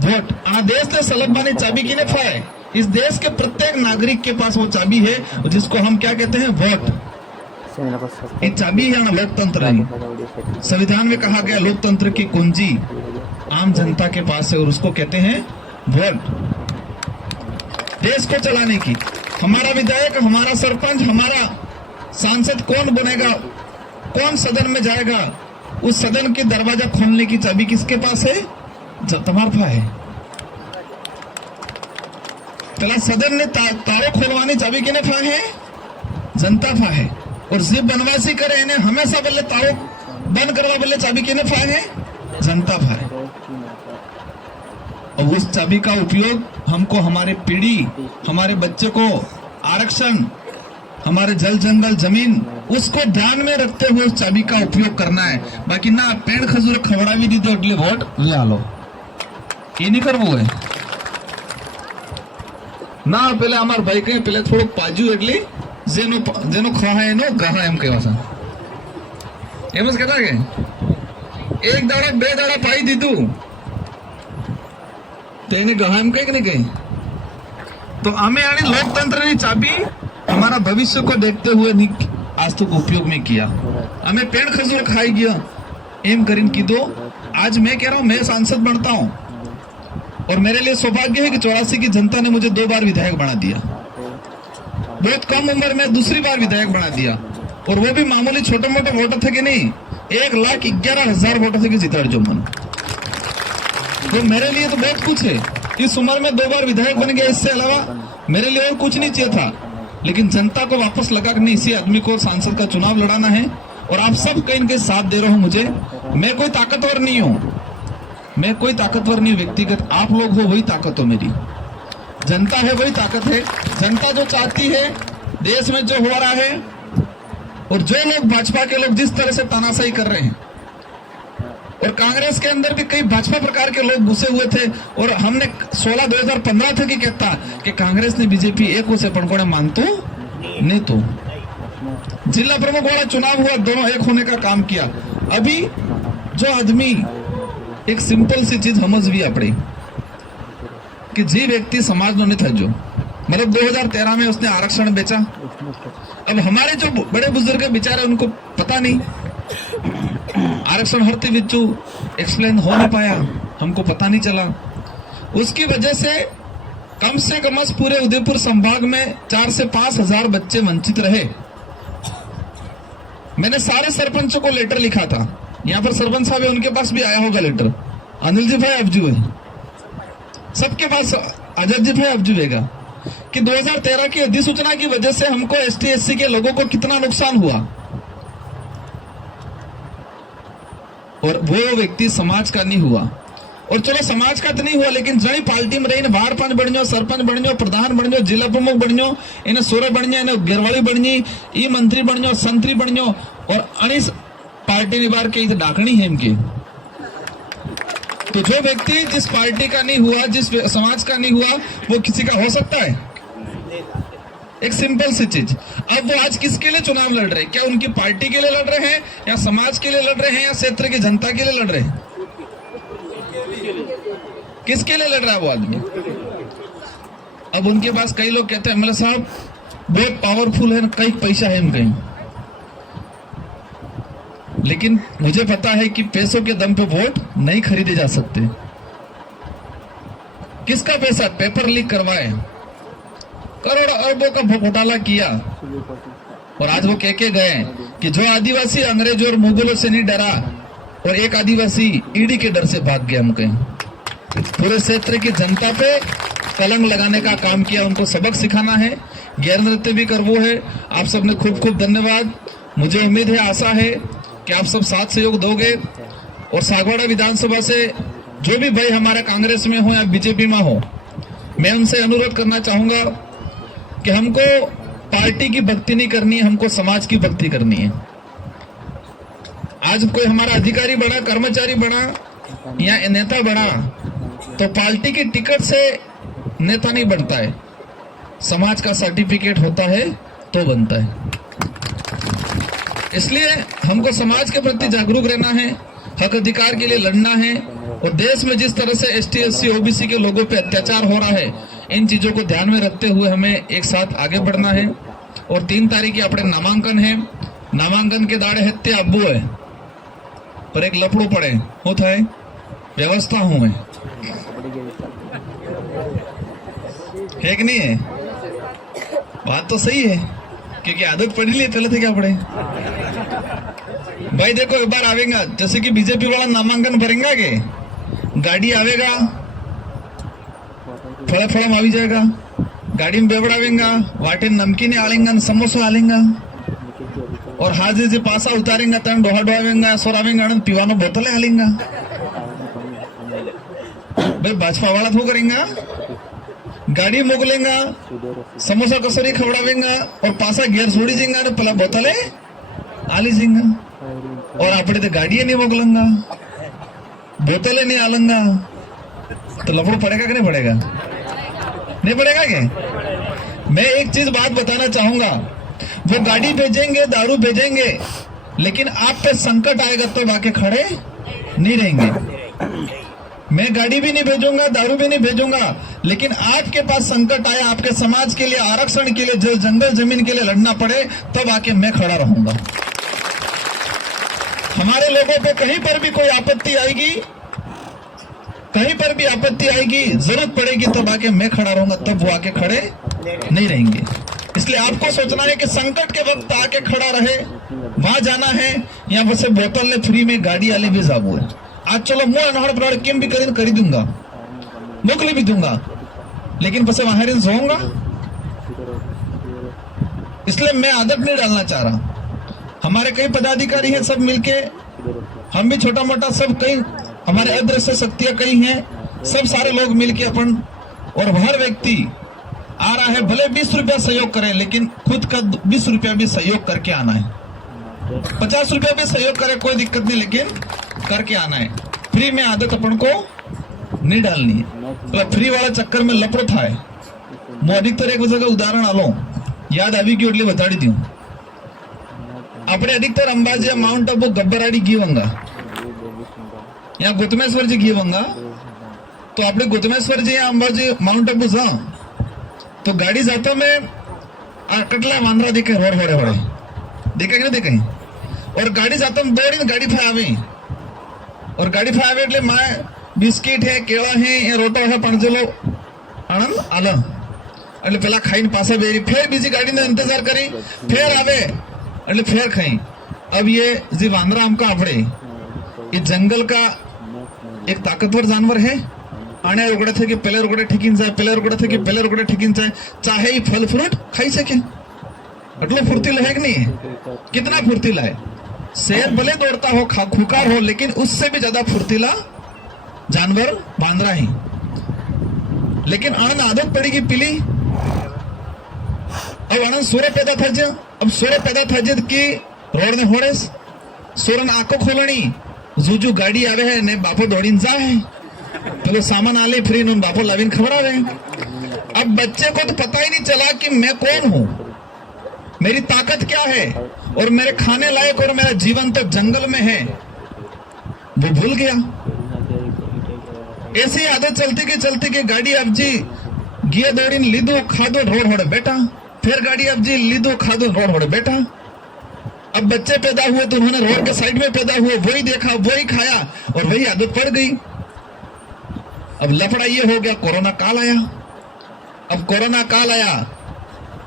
Vote आ देश ने सलगबानी चाबी किने फाए। इस देश के प्रत्येक नागरिक के पास वो चाबी है जिसको हम क्या कहते हैं, वोट। ये चाबी है ना लोकतंत्र की। संविधान में कहा गया लोकतंत्र की कुंजी आम जनता के पास है और उसको कहते हैं वोट। देश को चलाने की हमारा विधायक, हमारा सरपंच, हमारा सांसद कौन बनेगा, कौन सदन में जाएगा, उस सदन के दरवाजा खोलने की चाबी किसके पास है, तुम्हारे पास है। पहला सदन ने तारों खोलवानी चाबी किने पास है, जनता पास है। और जीप बनवासी करे इन्हें हमेशा बल्ले तारों बंद करवा बल्ले चाबी किने पास है, जनता पास है। और उस चाबी का उपयोग हमको हमारे पीढ़ी, हमारे बच्चे को आरक्षण, हमारे जल जंगल जमीन, उसको ध्यान में रखते हुए उस चाबी का उपयोग करना है। बाकी ना पेड़ खजूर खवड़ा भी दी तो એટલે वोट ले आलो ये नहीं करवो है ना। पहले हमार भाई कहे पहले थोड़ो पाजू એટલે જેનો ખવાય એનો ગહા એમ કહેવાસા। એમ જ કહેતા કે એક દાડા બે દાડા પાઈ દીધું તો એને ગહા એમ કઈ કે નહીં કઈ। तो हमें यानी लोकतंत्र ने चाबी हमारा भविष्य को देखते हुए आज तक उपयोग में किया। हमें पेड़ खजूर खाई गया एम करीन की दो। आज मैं कह रहा हूं मैं सांसद बनता हूं और मेरे लिए सौभाग्य है कि 84 की जनता ने मुझे 2 बार विधायक बना दिया। बहुत कम उम्र में दूसरी बार विधायक बना दिया और वो भी मामूली छोटे मोटे वोटर थे कि नहीं, 1,11,000 वोटर थे कि जीता जो मन। तो मेरे लिए तो बहुत कुछ है। इस उम्र में 2 बार विधायक बन गया, इससे अलावा मेरे लिए और कुछ नहीं चाहिए था। लेकिन जनता को वापस लगा कि नहीं, इसी आदमी को सांसद का चुनाव लड़ाना है और आप सब कहीं के साथ दे रहे हो मुझे। मैं कोई ताकतवर नहीं हूं, मैं कोई ताकतवर नहीं हूं व्यक्तिगत, आप लोग हो वही ताकत हो मेरी। जनता है वही ताकत है। जनता जो चाहती है देश में जो हो रहा है और जो लोग भाजपा के लोग जिस तरह से तानाशाही कर रहे हैं और कांग्रेस के अंदर भी कई भाजपा प्रकार के लोग घुसे हुए थे और हमने 2015 थे कि कहता कि कांग्रेस ने बीजेपी एक हो से पण मानतो नहीं। तो जिला प्रमुख वाला चुनाव हुआ, दोनों एक होने का काम किया। अभी जो आदमी एक सिंपल सी चीज समझ भी अपनी कि जी व्यक्ति समाज नो नहीं था, जो मतलब 2013 में उसने आरक्षण बेचा। अब हमारे जो बड़े बुजुर्ग बेचारे उनको पता नहीं, आरक्षण हरते बिच्चू एक्सप्लेन हो नहीं पाया, हमको पता नहीं चला। उसकी वजह से कम पूरे उदयपुर संभाग में 4 से 5 हजार बच्चे वंचित रहे। मैंने सारे सरपंचों को लेटर लिखा था, यहाँ पर सरपंच साहब है उनके पास भी आया होगा लेटर, अनिल जी भाई अफजू है, सबके पास अजय जी भाई अफजू है कि 2013 की अधिसूचना की वजह से हमको ST SC के लोगों को कितना नुकसान हुआ। और वो व्यक्ति समाज का नहीं हुआ। और चलो समाज का तो नहीं हुआ, लेकिन जनी पार्टी में रही वार्ड पंच बनो, सरपंच बनो, प्रधान बनो, जिला प्रमुख बनो, इन्हें सोरे बन जाए, घेरवाड़ी बनी, ई मंत्री बनो, संतरी बनो और अनिस पार्टी ने बार के डाकनी है इनकी। तो जो व्यक्ति जिस पार्टी का नहीं हुआ, जिस समाज का नहीं हुआ, वो किसी का हो सकता है। एक सिंपल सी चीज। अब वो आज किसके लिए चुनाव लड़ रहे हैं? क्या उनकी पार्टी के लिए लड़ रहे हैं या समाज के लिए लड़ रहे हैं या क्षेत्र की जनता के लिए लड़ रहे हैं? किसके लिए लड़ रहा है वो आदमी? अब उनके पास कई लोग कहते हैं एमएलए साहब बहुत पावरफुल है, कई पैसा है हम कहीं, लेकिन मुझे पता है कि पैसों के दम पे वोट नहीं खरीदे जा सकते। किसका पैसा? पेपर लीक करवाए, करोड़ अरबों का घोटाला किया और आज वो कह के गए कि जो आदिवासी अंग्रेजों और मुगलों से नहीं डरा और एक आदिवासी ईडी के डर से भाग गया। हम कहें पूरे क्षेत्र की जनता पे कलंक लगाने का काम किया, उनको सबक सिखाना है। गैर नृत्य भी कर वो है। आप सबने खूब खूब धन्यवाद। मुझे उम्मीद है, आशा है कि आप सब साथ सहयोग दोगे और सागवाड़ा विधानसभा से जो भी भाई हमारा कांग्रेस में हो या बीजेपी में हो, मैं उनसे अनुरोध करना चाहूंगा कि हमको पार्टी की भक्ति नहीं करनी है, हमको समाज की भक्ति करनी है। आज कोई हमारा अधिकारी बना, कर्मचारी बना या नेता बना तो पार्टी की टिकट से नेता नहीं बनता है, समाज का सर्टिफिकेट होता है तो बनता है। इसलिए हमको समाज के प्रति जागरूक रहना है, हक अधिकार के लिए लड़ना है और देश में जिस तरह से एसटी एससी ओबीसी के लोगों पे अत्याचार हो रहा है, इन चीजों को ध्यान में रखते हुए हमें एक साथ आगे बढ़ना है। और 3 तारीख अपने नामांकन है, नामांकन के दाड़े हत्या अब्बू है पर एक लफड़ो पड़े होता है व्यवस्था हूं मैं है कि नहीं है? बात तो सही है क्योंकि आदत पड़ी ली पहले थे क्या पड़े भाई। देखो एक बार आवेगा जैसे कि बीजेपी वाला नामांकन भरेगा के गाड़ी आवेगा फड़ा फड़ा आवी जाएगा, गाड़ी में बेबड़ावेगा, वाटे नमकीन आलेंगा, समोसा आलेंगा और हाजे जे पासा उतारेंगा तन डोहा डोहावेगा, सोरावेगा, पीवानो बोतलें हालेंगा। भाई भाजपा वाला थो करेंगा, गाड़ी मोकलेंगा, समोसा कसरी खवड़ावेगा और पासा घेर छोड़ी जाएगा तो पला बोतलें आली जाएगा। और आपने तो गाड़ी नहीं मोकलेंगा, बोतलें नहीं आलेंगा, तो लफड़ो पड़ेगा कि नहीं पड़ेगा? नहीं पड़ेगा क्या? मैं एक चीज बात बताना चाहूंगा, वो गाड़ी भेजेंगे, दारू भेजेंगे, लेकिन आप पे संकट आएगा तो बाकी खड़े नहीं रहेंगे। मैं गाड़ी भी नहीं भेजूंगा, दारू भी नहीं भेजूंगा, लेकिन आपके पास संकट आया, आपके समाज के लिए, आरक्षण के लिए, जंगल जमीन के लिए लड़ना पड़े, तब आके मैं खड़ा रहूंगा। हमारे लोगों पे कहीं पर भी कोई आपत्ति आएगी, कहीं पर भी आपत्ति आएगी, जरूरत पड़ेगी तब आके मैं खड़ा रहूंगा, तब वो आके खड़े नहीं रहेंगे। इसलिए आपको सोचना है कि संकट के वक्त आके खड़ा रहे, वहां जाना है, या बस बोतल ने फ्री में गाड़ी वाले भी जाबू है। आज चलो मुंह अनहड़ प्रड़ केम भी करी दूंगा, मोकली भी दूंगा, लेकिन बस वहां होऊंगा। इसलिए मैं आदत नहीं डालना चाह रहा। हमारे कई पदाधिकारी हैं, सब मिलके, हम भी छोटा मोटा सब, कई हमारे अदृश्य शक्तियां कई हैं, सब सारे लोग मिलके अपन, और हर व्यक्ति आ रहा है, भले 20 रुपया सहयोग करें, लेकिन खुद का 20 रुपया भी सहयोग करके आना है। 50 रुपया भी सहयोग करे, कोई दिक्कत नहीं, लेकिन करके आना है। फ्री में आदत अपन को नहीं डालनी है, तो फ्री वाला चक्कर में लपड़ो था है। मैं अधिकतर एक जगह उदाहरण आलो याद આવી ગયું એટલે બતાડી દઉં। આપણે अधिकतर अंबाजी माउंट आबू गब्बराड़ी गीवंगा या गोतमेश्वर जी गीवंगा, तो આપણે गोतमेश्वर जी या अंबाजी माउंट आबू जा तो गाड़ी जाता में कटला वांद्रा दिखे, रोड होड़े होड़े दिखे कि नहीं दिखे, और गाड़ी जाता में दौड़ी गाड़ी फे आवे, और गाड़ी फे आवे એટલે माय बिस्किट है, केला है, या रोटा है, पणजेलो आनंद आला એટલે પેલા ખાઈને પાછા બેરી, ફેર બીજી ગાડીને इंतजार करी, ફેર આવે એટલે ફેર ખાઈ। अब ये जी वांद्रा हमका आपड़े, ये जंगल का एक ताकतवर जानवर है, आने रुकड़े थे कि पहले रुकड़े ठिकीन जाए, पहले रुकड़े थे कि पहले रुकड़े ठिकीन जाए, चाहे ही फल फ्रूट खाई सके। अटलो फुर्तीला है कि नहीं? कितना फुर्तीला है? शेर भले दौड़ता हो, खुकार हो, लेकिन उससे भी ज्यादा फुर्तीला जानवर वांद्रा ही। लेकिन आनंद आदत पड़ेगी पीली, अब आनंद सूर्य पैदा था जो, अब सूर्य पैदा था जब कि रोड ने होड़े सूरन आंखों खोलनी, जूजू गाड़ी आवे है ने बापो दौड़ीन जा है, तो सामान आले फ्री नून बापो लावीन खबरावे। अब बच्चे को तो पता ही नहीं चला कि मैं कौन हूं, मेरी ताकत क्या है, और मेरे खाने लायक और मेरा जीवन तो जंगल में है, वो भूल गया। ऐसी आदत चलती कि गाड़ी अब जी गिया दौड़ीन लीधो खादो रोड होड़े बैठा, फिर गाड़ी अब जी लीधो खादो रोड होड़े बैठा। अब बच्चे पैदा हुए तो उन्होंने रोड के साइड में पैदा हुए, वही देखा, वही खाया, और वही आदत पड़ गई। अब लफड़ा ये हो गया, कोरोना काल आया। अब कोरोना काल आया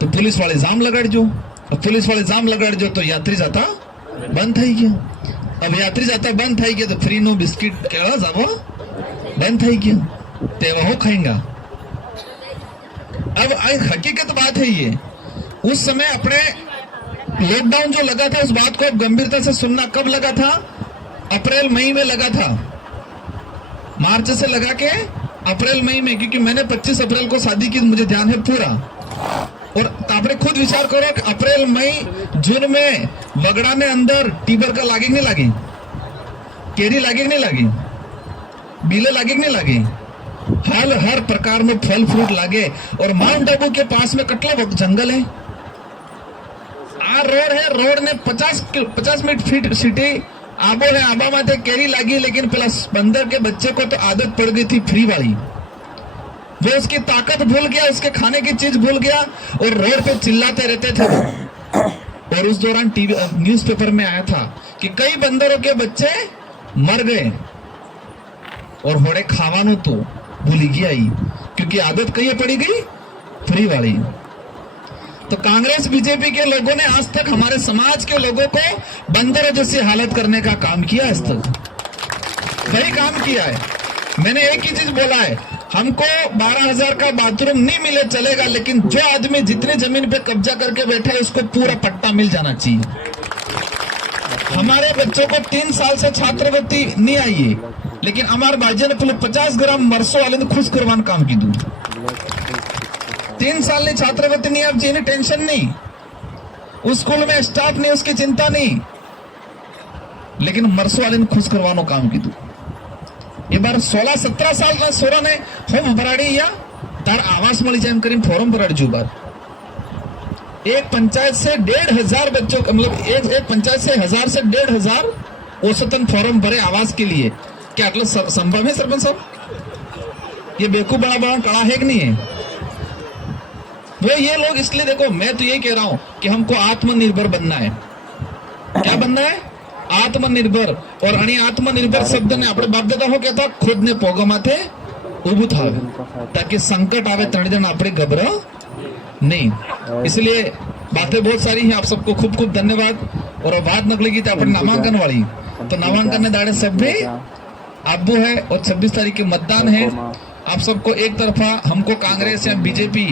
तो पुलिस वाले जाम लगाड़ जो, अब पुलिस वाले जाम लगाड़ जो तो यात्री जाता बंद થઈ ગયો। अब यात्री जाता बंद થઈ गया तो फ्री नो बिस्किट केला जावो बंद થઈ ગયો, तेवा हो खाएंगा। अब हकीकत बात है ये, उस समय अपने लॉकडाउन जो लगा था, उस बात को गंभीरता से सुनना कब लगा था? अप्रैल मई में लगा था, मार्च से लगा के अप्रैल मई में, क्योंकि मैंने 25 अप्रैल को शादी की, मुझे ध्यान है पूरा। और आपने खुद विचार करो कि अप्रैल मई जून में वगड़ा में अंदर टीबर का लागे नहीं लागे, केरी लागे नहीं लागे, बीले लागे नहीं लागे, हर प्रकार में फल फ्रूट लागे। और माउंट आबू के पास में कटला जंगल है, आ रोड है, रोड ने 50 मिनट फीट सिटी आबो है आबा माथे केरी लागी, लेकिन पेला बंदर के बच्चे को तो आदत पड़ गई थी फ्री वाली। वो उसकी ताकत भूल गया, उसके खाने की चीज भूल गया और रोड पे चिल्लाते रहते थे वो। और उस दौरान टीवी न्यूज़पेपर में आया था कि कई बंदरों के बच्चे मर गए और होड़े खावानो तो भूली गया ही, क्योंकि आदत कहीं पड़ी गई फ्री वाली। तो कांग्रेस बीजेपी के लोगों ने आज तक हमारे समाज के लोगों को बंदरों जैसी हालत करने का काम किया, आज तक वही काम किया है। मैंने एक ही चीज बोला है, हमको 12,000 का बाथरूम नहीं मिले चलेगा, लेकिन जो आदमी जितनी जमीन पे कब्जा करके बैठा है उसको पूरा पट्टा मिल जाना चाहिए। हमारे बच्चों को 3 साल से छात्रवृत्ति नहीं आई है, लेकिन हमारे भाईजान ने 50 ग्राम मरसों वाले ने खुश करवान काम की दू। 3 साल ने छात्रवृत्ति नहीं, अब जी टेंशन नहीं, उस स्कूल में स्टाफ नहीं, उसकी चिंता नहीं, लेकिन मरसों वाले ने खुश करवानो काम की दू। ये बार 16-17 साल ना सोरा ने होम भराड़ी या तार आवास मिली जाए करीम फॉर्म भराड़ी जू बार। एक पंचायत से 1,500 बच्चों, मतलब एक पंचायत से 1000 से 1,500 औसतन फॉर्म भरे आवास के लिए। क्या मतलब संभव है सरपंच साहब? ये बेवकूफ बड़ा बड़ा कड़ा है कि नहीं है? वो ये लोग इसलिए, देखो मैं तो ये कह रहा हूं कि हमको आत्मनिर्भर बनना है। क्या बनना है? आत्मनिर्भर। और आणि आत्मनिर्भर शब्द ने अपने बाप दादा हो क्या था, खुद ने पोगा माथे उभू था, ताकि संकट आवे तने दिन अपने घबरा नहीं। इसलिए बातें बहुत सारी हैं, आप सबको खूब खूब धन्यवाद। और बात निकलेगी तो अपने नामांकन वाली, तो नामांकन ने दाड़े सब भी आबू है और 26 तारीख के मतदान है। आप सबको एक तरफा, हमको कांग्रेस या बीजेपी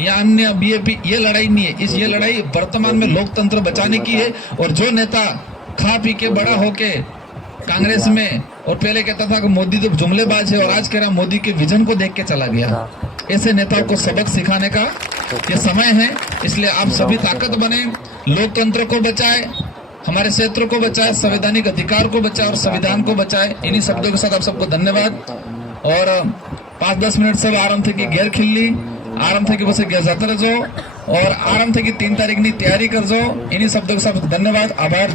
या अन्य बीएपी ये लड़ाई नहीं है, ये लड़ाई वर्तमान में लोकतंत्र बचाने की है। और जो नेता खा पी के बड़ा होके कांग्रेस में, और पहले कहता था कि मोदी तो जुमलेबाज है, और आज कह रहा मोदी के विजन को देख के चला गया, ऐसे नेताओं को सबक सिखाने का ये समय है। इसलिए आप सभी ताकत बने, लोकतंत्र को बचाए, हमारे क्षेत्र को बचाए, संवैधानिक अधिकार को बचाए और संविधान को बचाए। इन्हीं शब्दों के साथ आप सबको धन्यवाद। और 5-10 मिनट सब आराम थे कि घेर खिल्ली, आराम थे कि बस घेर जाते रहो, और आराम थे कि 3 तारीख की तैयारी कर जो। इन्हीं शब्दों के साथ धन्यवाद, आभार।